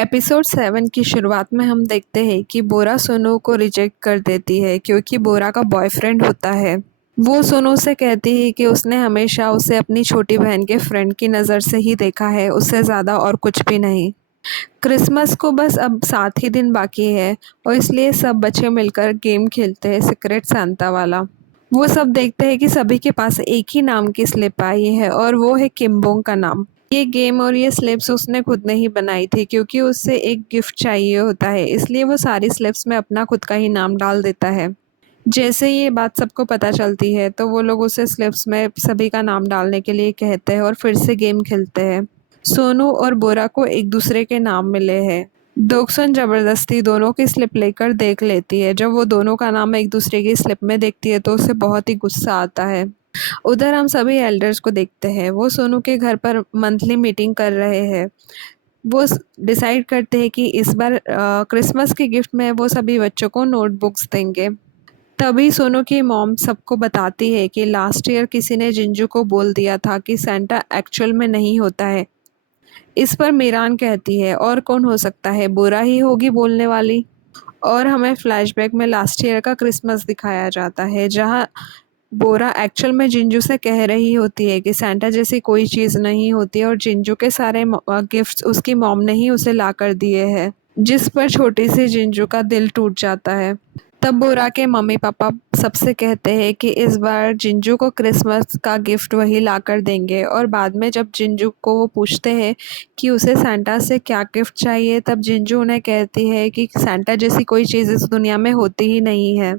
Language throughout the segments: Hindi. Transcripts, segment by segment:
एपिसोड 7 की शुरुआत में हम देखते हैं कि बोरा सोनू को रिजेक्ट कर देती है क्योंकि बोरा का बॉयफ्रेंड होता है। वो सोनू से कहती है कि उसने हमेशा उसे अपनी छोटी बहन के फ्रेंड की नज़र से ही देखा है, उससे ज़्यादा और कुछ भी नहीं। क्रिसमस को बस अब 7 ही दिन बाकी है और इसलिए सब बच्चे मिलकर गेम खेलते हैं, सीक्रेट सांता वाला। वो सब देखते हैं कि सभी के पास एक ही नाम की स्लिप आई है और वो है किम्बोंग का नाम। ये गेम और ये स्लिप्स उसने खुद नहीं बनाई थी क्योंकि उसे एक गिफ्ट चाहिए होता है, इसलिए वो सारी स्लिप्स में अपना खुद का ही नाम डाल देता है। जैसे ये बात सबको पता चलती है तो वो लोग उसे स्लिप्स में सभी का नाम डालने के लिए कहते हैं और फिर से गेम खेलते हैं। सोनू और बोरा को एक दूसरे के नाम मिले हैं। दोक्सन जबरदस्ती दोनों की स्लिप लेकर देख लेती है। जब वो दोनों का नाम एक दूसरे की स्लिप में देखती है तो उसे बहुत ही गुस्सा आता है। उधर हम सभी एल्डर्स को देखते हैं। वो सोनू के घर पर मंथली मीटिंग कर रहे हैं। वो डिसाइड करते हैं कि इस बार क्रिसमस के गिफ्ट में वो सभी बच्चों को नोटबुक्स देंगे। तभी सोनू की मॉम सबको बताती है कि लास्ट ईयर किसी ने जिंजू को बोल दिया था कि सैंटा एक्चुअल में नहीं होता है। इस पर मीरान कहती है, और कौन हो सकता है, बुरा ही होगी बोलने वाली। और हमें फ्लैशबैक में लास्ट ईयर का क्रिसमस दिखाया जाता है जहां बोरा एक्चुअल में जिंजू से कह रही होती है कि सैंटा जैसी कोई चीज़ नहीं होती और जिंजू के सारे गिफ्ट्स उसकी मॉम ने ही उसे ला कर दिए हैं, जिस पर छोटी सी जिंजू का दिल टूट जाता है। तब बोरा के मम्मी पापा सबसे कहते हैं कि इस बार जिंजू को क्रिसमस का गिफ्ट वही ला कर देंगे। और बाद में जब जिंजू को वो पूछते हैं कि उसे सैंटा से क्या गिफ्ट चाहिए, तब जिंजू उन्हें कहती है कि सैंटा जैसी कोई चीज़ इस दुनिया में होती ही नहीं है।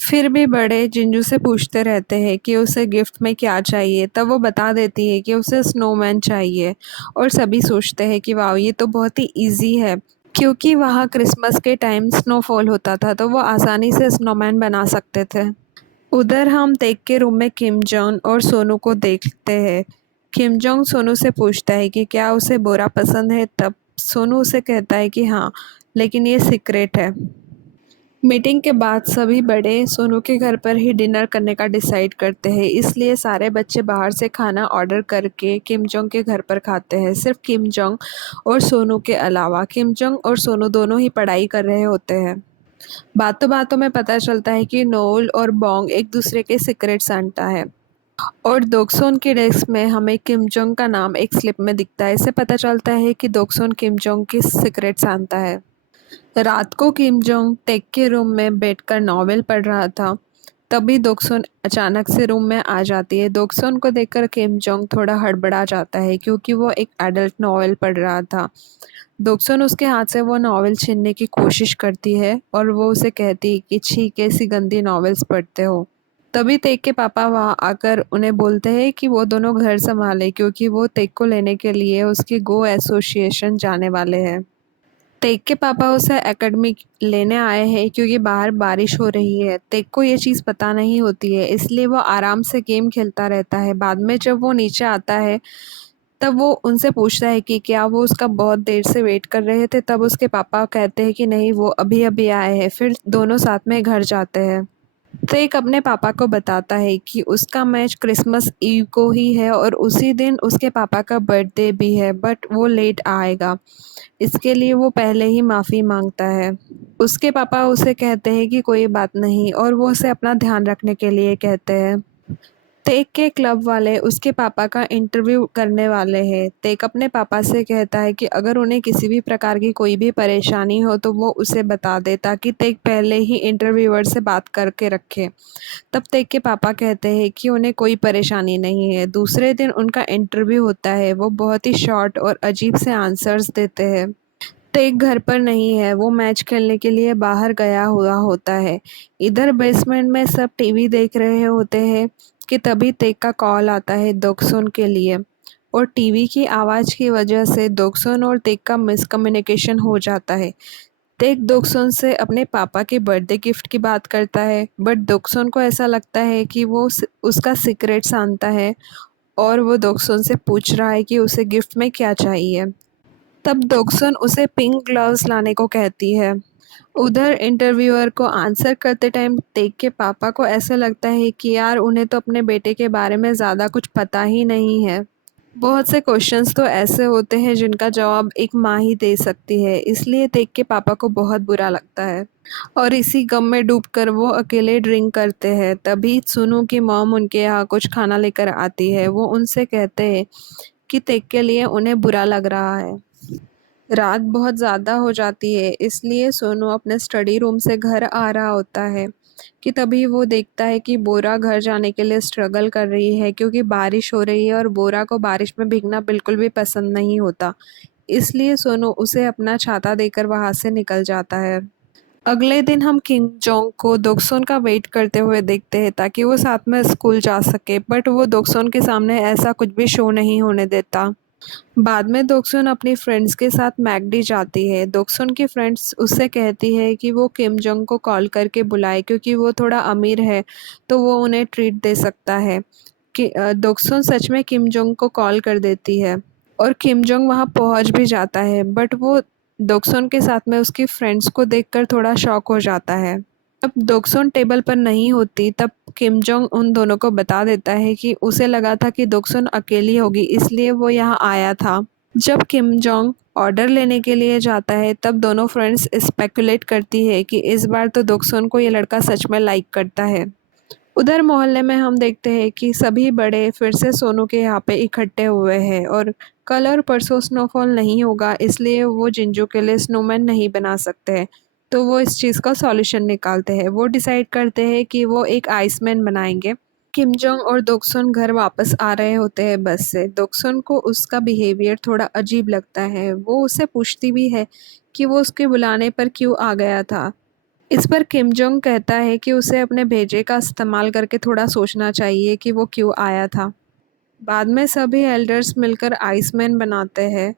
फिर भी बड़े जिंजू से पूछते रहते हैं कि उसे गिफ्ट में क्या चाहिए, तब वो बता देती है कि उसे स्नोमैन चाहिए। और सभी सोचते हैं कि वाह, ये तो बहुत ही इजी है, क्योंकि वहाँ क्रिसमस के टाइम स्नोफॉल होता था तो वो आसानी से स्नोमैन बना सकते थे। उधर हम तेक के रूम में किम जोंग और सोनू को देखते हैं। किम जोंग सोनू से पूछता है कि क्या उसे बोरा पसंद है, तब सोनू उसे कहता है कि हाँ, लेकिन ये सीक्रेट है। मीटिंग के बाद सभी बड़े सोनू के घर पर ही डिनर करने का डिसाइड करते हैं, इसलिए सारे बच्चे बाहर से खाना ऑर्डर करके किम जोंग के घर पर खाते हैं। सिर्फ किम जोंग और सोनू के अलावा। किम जोंग और सोनू दोनों ही पढ़ाई कर रहे होते हैं। बातों बातों में पता चलता है कि नोल और बोंग एक दूसरे के सीक्रेट सांता है। और दोक्सोन की डेस्क में हमें किम जोंग का नाम एक स्लिप में दिखता है। इससे पता चलता है कि दोक्सोन किम जोंग की सीक्रेट सांता है। रात को किम जोंग टेक के रूम में बैठकर नॉवेल पढ़ रहा था। तभी दोक्सोन अचानक से रूम में आ जाती है। दोक्सोन को देखकर किम जोंग थोड़ा हड़बड़ा जाता है क्योंकि वो एक एडल्ट नॉवेल पढ़ रहा था। दोक्सोन उसके हाथ से वो नॉवेल छीनने की कोशिश करती है और वो उसे कहती है कि छी, कैसी गंदी नॉवेल्स पढ़ते हो। तभी तेक के पापा वहाँ आकर उन्हें बोलते हैं कि वो दोनों घर संभाले क्योंकि वो तेक को लेने के लिए उसकी गो एसोसिएशन जाने वाले हैं। तेक के पापा उसे एकेडमी लेने आए हैं क्योंकि बाहर बारिश हो रही है। तेक को ये चीज़ पता नहीं होती है, इसलिए वो आराम से गेम खेलता रहता है। बाद में जब वो नीचे आता है तब वो उनसे पूछता है कि क्या वो उसका बहुत देर से वेट कर रहे थे, तब उसके पापा कहते हैं कि नहीं, वो अभी अभी आए हैं। फिर दोनों साथ में घर जाते हैं। तो एक अपने पापा को बताता है कि उसका मैच क्रिसमस ईव को ही है और उसी दिन उसके पापा का बर्थडे भी है, बट वो लेट आएगा, इसके लिए वो पहले ही माफ़ी मांगता है। उसके पापा उसे कहते हैं कि कोई बात नहीं और वो उसे अपना ध्यान रखने के लिए कहते हैं। तेक के क्लब वाले उसके पापा का इंटरव्यू करने वाले हैं। तेक अपने पापा से कहता है कि अगर उन्हें किसी भी प्रकार की कोई भी परेशानी हो तो वो उसे बता दे, ताकि तेक पहले ही इंटरव्यूअर से बात करके रखे। तब तेक के पापा कहते हैं कि उन्हें कोई परेशानी नहीं है। दूसरे दिन उनका इंटरव्यू होता है। वो बहुत ही शॉर्ट और अजीब से आंसर्स देते हैं। तेक घर पर नहीं है, वो मैच खेलने के लिए बाहर गया हुआ होता है। इधर बेसमेंट में सब टीवी देख रहे होते हैं कि तभी तेक का कॉल आता है दोक्सोन के लिए। और टीवी की आवाज़ की वजह से दोक्सोन और तेक का मिसकम्युनिकेशन हो जाता है। तेक दोक्सोन से अपने पापा के बर्थडे गिफ्ट की बात करता है, बट दोक्सोन को ऐसा लगता है कि वो उसका सीक्रेट सांता है और वो दोक्सोन से पूछ रहा है कि उसे गिफ्ट में क्या चाहिए। तब दोक्सोन उसे पिंक ग्लव्स लाने को कहती है। उधर इंटरव्यूअर को आंसर करते टाइम तेक के पापा को ऐसा लगता है कि यार, उन्हें तो अपने बेटे के बारे में ज़्यादा कुछ पता ही नहीं है। बहुत से क्वेश्चंस तो ऐसे होते हैं जिनका जवाब एक माँ ही दे सकती है, इसलिए देख के पापा को बहुत बुरा लगता है और इसी गम में डूबकर वो अकेले ड्रिंक करते हैं। तभी सुनू की मॉम उनके यहाँ कुछ खाना लेकर आती है। वो उनसे कहते हैं कि तेक के लिए उन्हें बुरा लग रहा है। रात बहुत ज़्यादा हो जाती है, इसलिए सोनू अपने स्टडी रूम से घर आ रहा होता है कि तभी वो देखता है कि बोरा घर जाने के लिए स्ट्रगल कर रही है क्योंकि बारिश हो रही है और बोरा को बारिश में भीगना बिल्कुल भी पसंद नहीं होता। इसलिए सोनू उसे अपना छाता देकर वहाँ से निकल जाता है। अगले दिन हम किम जोंग को दोक्सोन का वेट करते हुए देखते हैं ताकि वो साथ में स्कूल जा सके, बट वो दोक्सोन के सामने ऐसा कुछ भी शो नहीं होने देता। बाद में दोक्सुन अपनी फ्रेंड्स के साथ मैकडी जाती है। दोक्सुन की फ्रेंड्स उससे कहती है कि वो किम जोंग को कॉल करके बुलाए क्योंकि वो थोड़ा अमीर है तो वो उन्हें ट्रीट दे सकता है। कि दोक्सुन सच में किम जोंग को कॉल कर देती है और किम जोंग वहाँ पहुँच भी जाता है, बट वो दोक्सुन के साथ में उसकी फ्रेंड्स को देखकर थोड़ा शॉक हो जाता है। जब दोक्सुन टेबल पर नहीं होती तब किम जोंग उन दोनों को बता देता है कि उसे लगा था कि दोक्सुन अकेली होगी, इसलिए वो यहाँ आया था। जब किम जोंग ऑर्डर लेने के लिए जाता है तब दोनों फ्रेंड्स स्पेकुलेट करती है कि इस बार तो दोक्सुन को ये लड़का सच में लाइक करता है। उधर मोहल्ले में हम देखते हैं कि सभी बड़े फिर से सोनू के यहाँ पे इकट्ठे हुए हैं और कल और परसों स्नोफॉल नहीं होगा, इसलिए वो जिंजू के लिए स्नोमैन नहीं बना सकते हैं। तो वो इस चीज़ का सॉल्यूशन निकालते हैं। वो डिसाइड करते हैं कि वो एक आइसमैन बनाएंगे। किम जोंग और दोक्सुन घर वापस आ रहे होते हैं बस से। दोक्सुन को उसका बिहेवियर थोड़ा अजीब लगता है। वो उससे पूछती भी है कि वो उसके बुलाने पर क्यों आ गया था। इस पर किम जोंग कहता है कि उसे अपने भेजे का इस्तेमाल करके थोड़ा सोचना चाहिए कि वो क्यों आया था। बाद में सभी एल्डर्स मिलकर आइसमैन बनाते हैं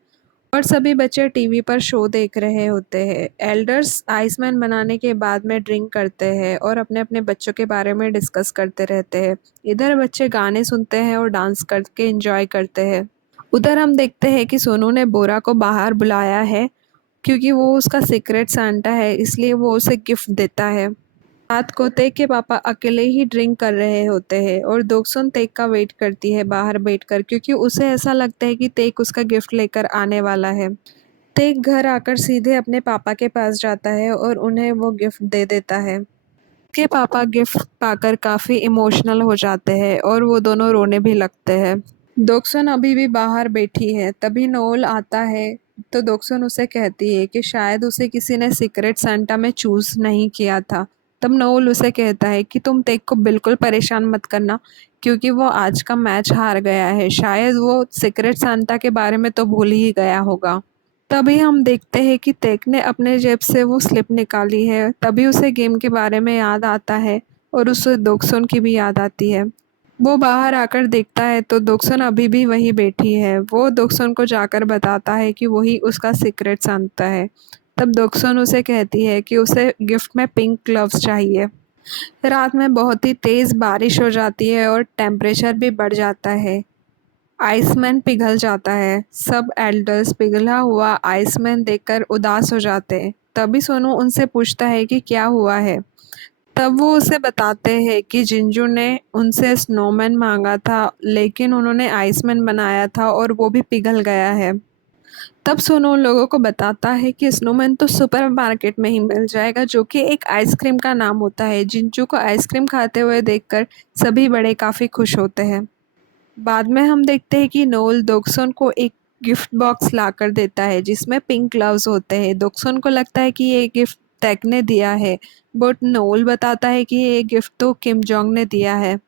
और सभी बच्चे टीवी पर शो देख रहे होते हैं। एल्डर्स आइसमैन बनाने के बाद में ड्रिंक करते हैं और अपने अपने बच्चों के बारे में डिस्कस करते रहते हैं। इधर बच्चे गाने सुनते हैं और डांस करके एंजॉय करते हैं। उधर हम देखते हैं कि सोनू ने बोरा को बाहर बुलाया है क्योंकि वो उसका सीक्रेट सांता है, इसलिए वो उसे गिफ्ट देता है। रात को तेक के पापा अकेले ही ड्रिंक कर रहे होते हैं और दोक्सुन तेक का वेट करती है बाहर बैठकर क्योंकि उसे ऐसा लगता है कि तेक उसका गिफ्ट लेकर आने वाला है। तेक घर आकर सीधे अपने पापा के पास जाता है और उन्हें वो गिफ्ट दे देता है। के पापा गिफ्ट पाकर काफ़ी इमोशनल हो जाते हैं और वो दोनों रोने भी लगते हैं। दोक्सुन अभी भी बाहर बैठी है। तभी नोल आता है तो दोक्सुन उसे कहती है कि शायद उसे किसी ने सीक्रेट सांता में चूज नहीं किया था। तब नोल उसे कहता है कि तुम तेक को बिल्कुल परेशान मत करना क्योंकि वो आज का मैच हार गया है। शायद वो सीक्रेट सांता के बारे में तो भूल ही गया होगा। तभी हम देखते हैं कि तेक ने अपने जेब से वो स्लिप निकाली है। तभी उसे गेम के बारे में याद आता है और उसे दोक्सुन की भी याद आती है। वो बाहर आकर देखता है तो दोक्सुन अभी भी वहीं बैठी है। वो दोक्सुन को जाकर बताता है कि वही उसका सीक्रेट सांता है। तब दोक्सुन उसे कहती है कि उसे गिफ्ट में पिंक ग्लव्स चाहिए। रात में बहुत ही तेज़ बारिश हो जाती है और टेम्परेचर भी बढ़ जाता है। आइसमैन पिघल जाता है। सब एल्डर्स पिघला हुआ आइसमैन देखकर उदास हो जाते हैं। तभी सोनू उनसे पूछता है कि क्या हुआ है। तब वो उसे बताते हैं कि जिंजू ने उनसे स्नोमैन मांगा था लेकिन उन्होंने आइसमैन बनाया था और वो भी पिघल गया है। तब सोनू उन लोगों को बताता है कि स्नोमैन तो सुपरमार्केट में ही मिल जाएगा, जो कि एक आइसक्रीम का नाम होता है। जिंजू को आइसक्रीम खाते हुए देखकर सभी बड़े काफ़ी खुश होते हैं। बाद में हम देखते हैं कि नोल दोक्सुन को एक गिफ्ट बॉक्स लाकर देता है जिसमें पिंक ग्लव्स होते हैं। दोक्सुन को लगता है कि ये गिफ्ट टेक ने दिया है, बट नोल बताता है कि ये गिफ्ट तो किम जोंग ने दिया है।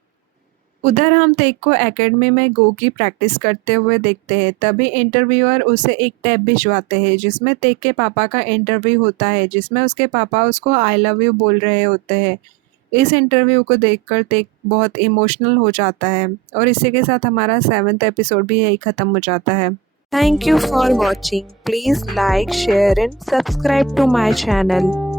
उधर हम तेक को एकेडमी में गो की प्रैक्टिस करते हुए देखते हैं। तभी इंटरव्यूअर उसे एक टैब भिजवाते हैं जिसमें तेक के पापा का इंटरव्यू होता है, जिसमें उसके पापा उसको आई लव यू बोल रहे होते हैं। इस इंटरव्यू को देखकर तेक बहुत इमोशनल हो जाता है और इसी के साथ हमारा 7th एपिसोड भी यही ख़त्म हो जाता है। Thank you for watching. Please like share and subscribe to my channel.